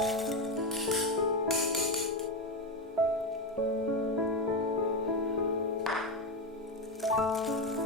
Thank you.